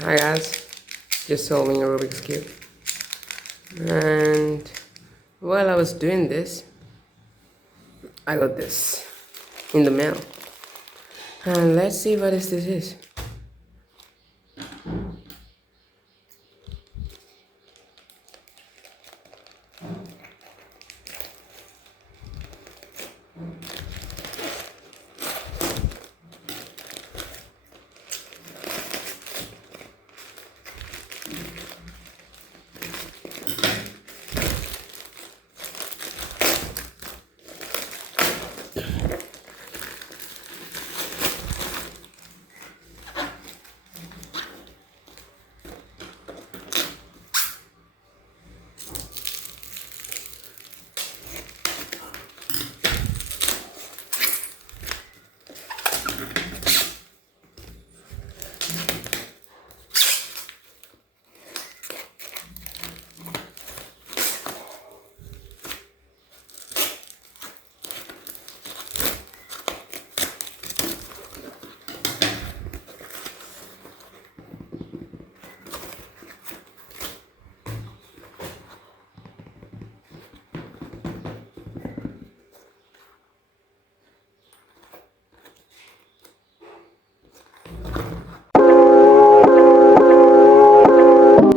Hi guys, just solving a Rubik's Cube. And while I was doing this, I got this in the mail. And let's see what this is.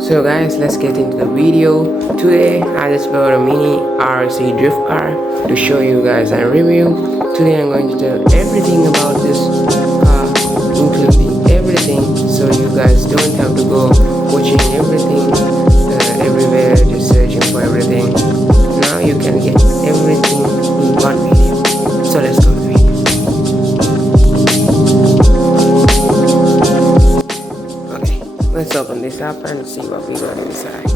So guys, let's get into the video. Today I just bought a mini RC drift car to show you guys and review. Today I'm going to tell everything about this car, including everything, so you guys don't have to go watching everything everywhere, just searching for everything. Now you can get everything in one video. So let's go to the video. Let's open this up and see what we got inside.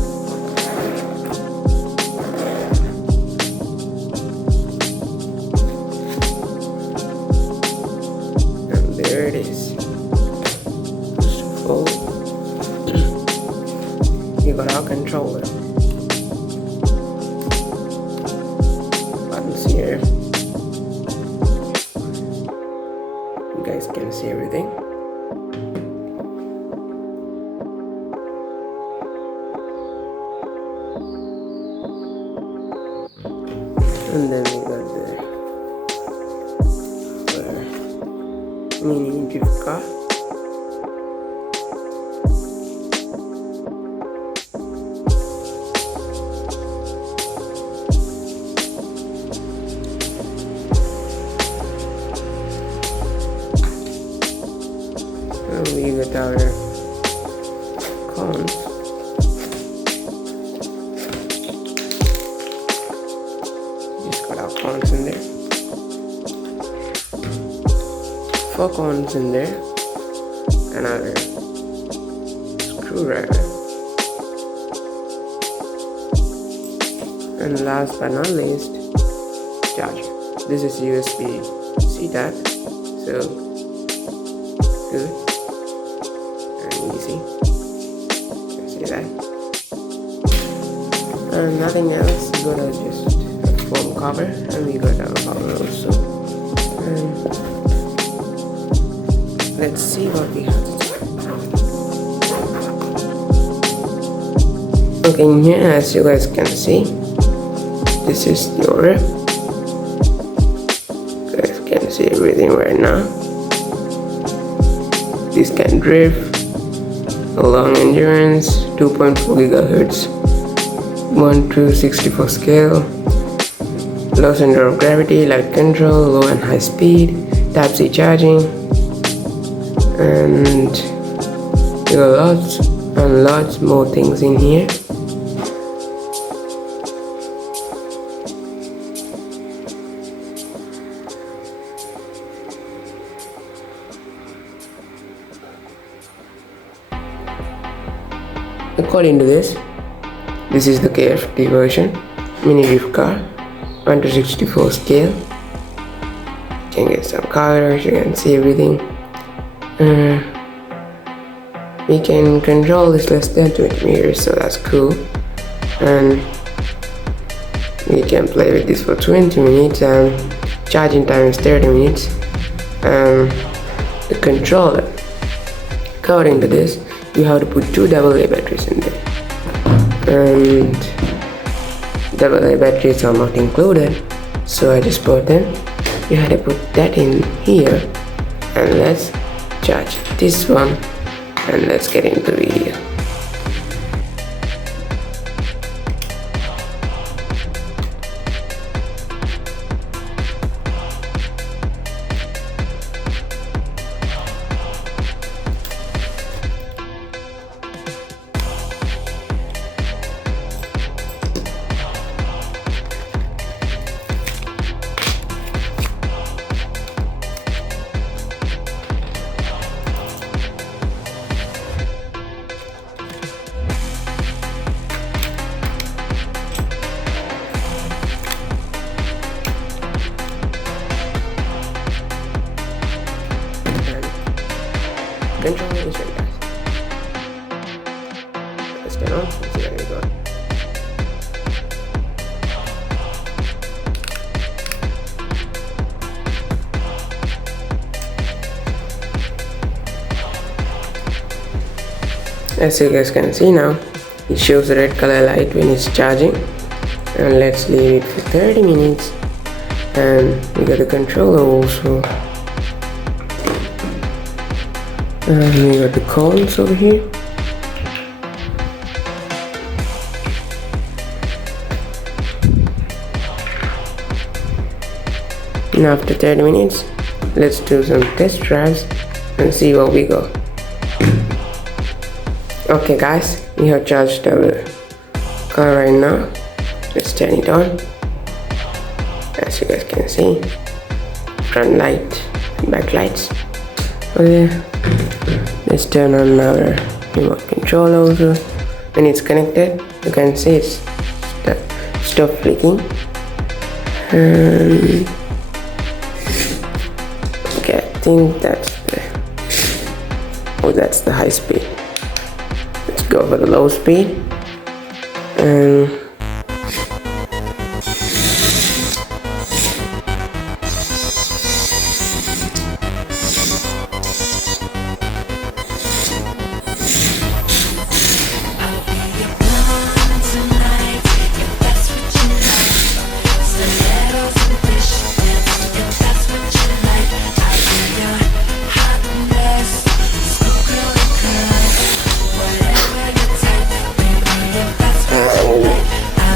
And there it is. First of all, you got our controller. Buttons here. You guys can see everything. And then we got the mini drift car. And we got our cones. Cones in there, 4 cones in there, another screwdriver, and last but not least, charger. This is USB-C type, so good and easy. See that? And nothing else. You gotta just foam cover, and we got our cover also. And let's see what we have to do. Okay, here, as you guys can see, this is the order. You guys can see everything right now. This can drift, long endurance, 2.4 gigahertz, 1 to 64 scale. Low center of gravity, light control, low and high speed, Type-C charging, and there are lots and lots more things in here. According to this is the KFT version, mini drift car. 1 to 64 scale. You can get some colors, you can see everything. We can control this less than 20 meters, so that's cool. And we can play with this for 20 minutes, and charging time is 30 minutes. The controller, according to this, you have to put two AA batteries in there, and AA batteries are not included, so I just bought them. You have to put that in here, and let's charge this one, and let's get into the video. Controller is ready, guys. Let's get on. Let's see how we go. As you guys can see now, it shows the red color light when it's charging. And let's leave it for 30 minutes. And we got the controller also. And we got the cones over here. And after 30 minutes, let's do some test drives and see what we got. Okay guys, we have charged our car right now. Let's turn it on. As you guys can see, front light, back lights over there. Let's turn on our remote control also. When it's connected, you can see it's stop flicking. Okay, I think that's the high speed. Let's go for the low speed.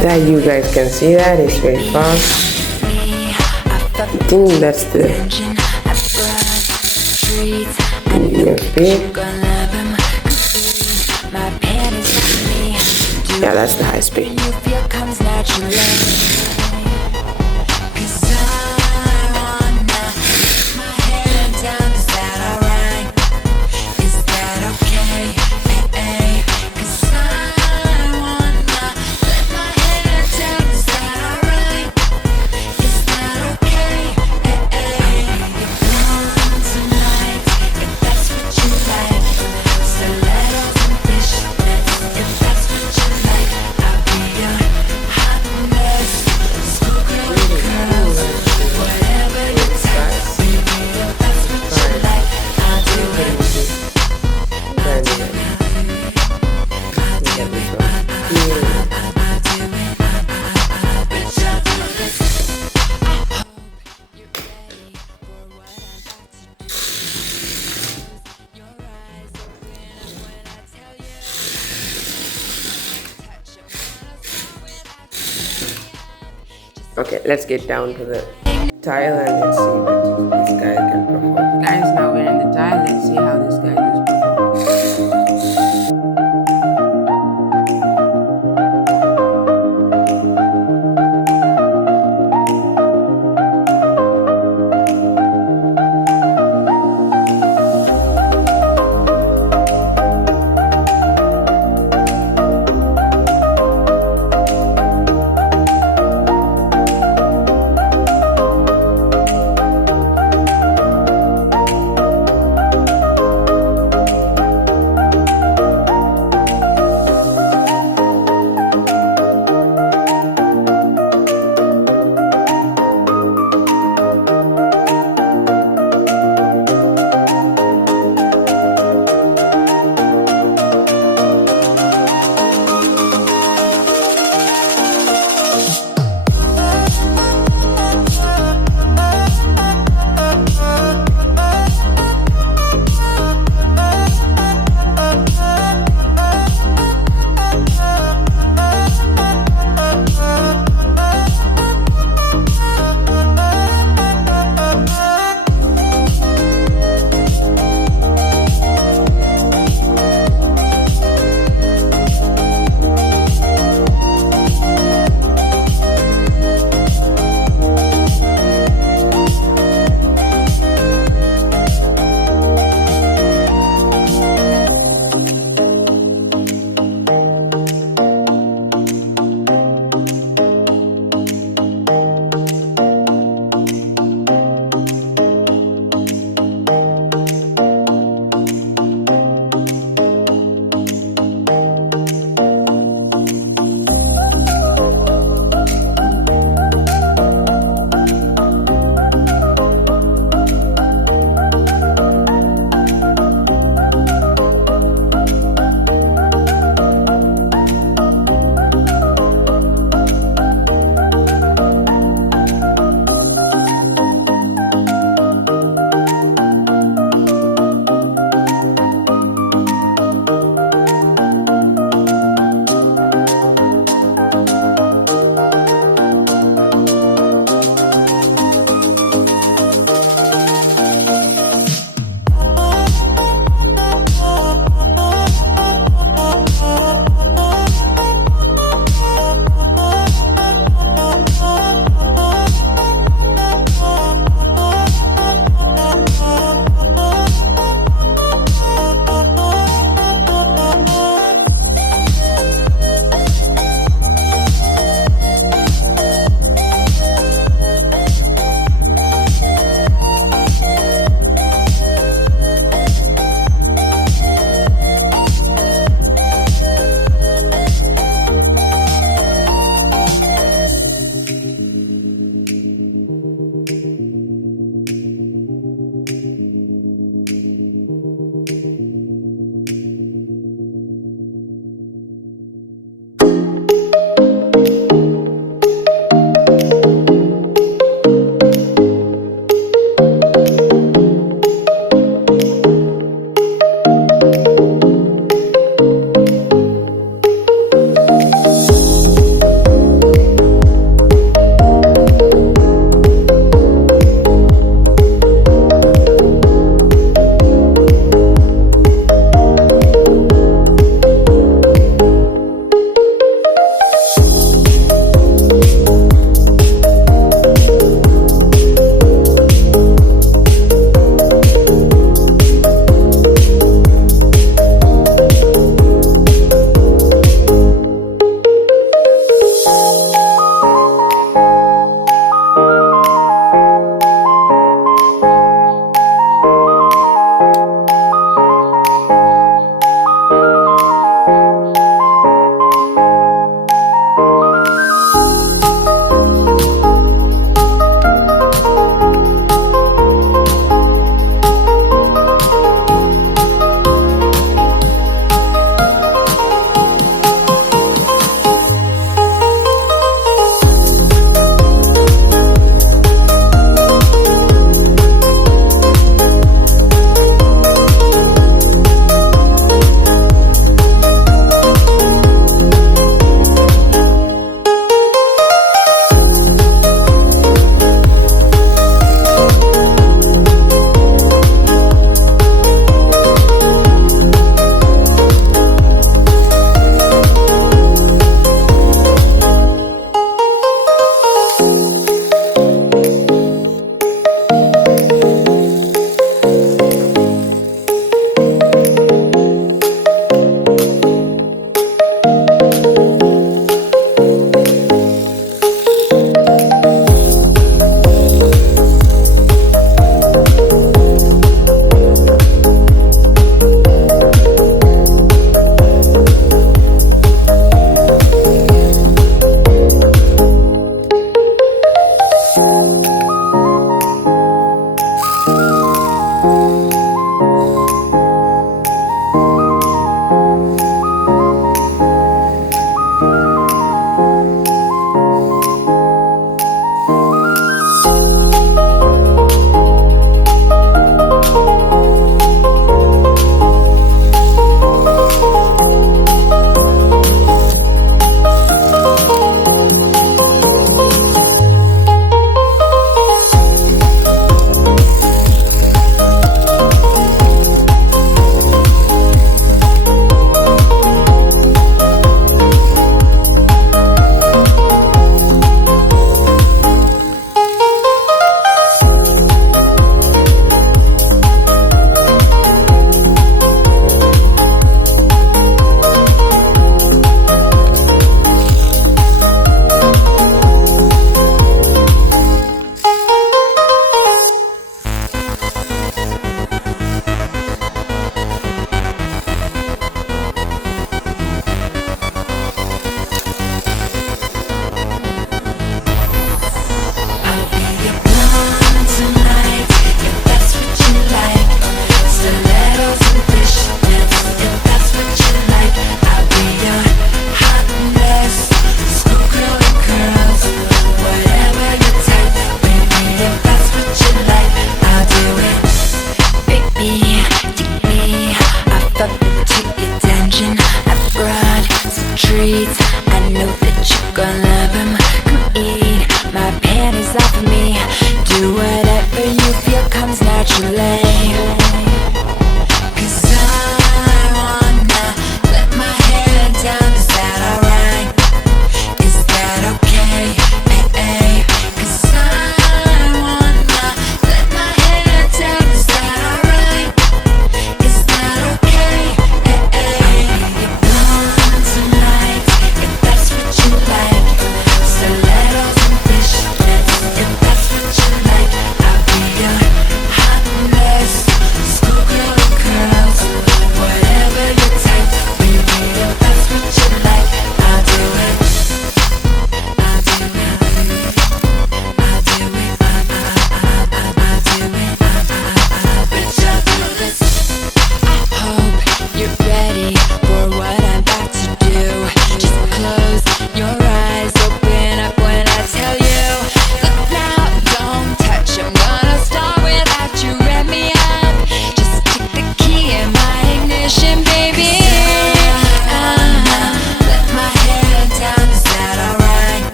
That you guys can see that it's very fast. I think that's the medium speed. Yeah, that's the high speed. Okay, let's get down to the tile and let's see what this guy can perform. Guys, now we're in the tile. Let's see how this guy is performing.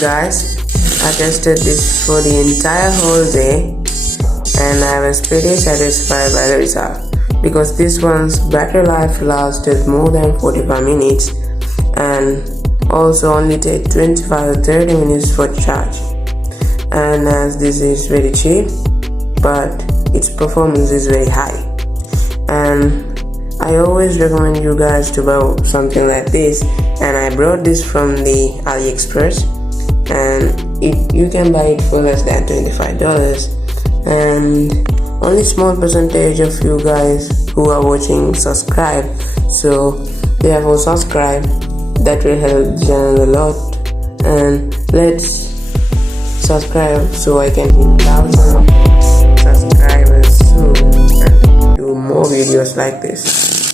guys, I tested this for the entire whole day and I was pretty satisfied by the result, because this one's battery life lasted more than 45 minutes and also only take 25 to 30 minutes for charge. And as this is very cheap, but its performance is very high, and I always recommend you guys to buy something like this. And I brought this from the AliExpress, and you can buy it for less than $25, and only small percentage of you guys who are watching subscribe, so therefore subscribe. That will help the channel a lot, and let's subscribe so I can hit 1,000 subscribers soon and do more videos like this.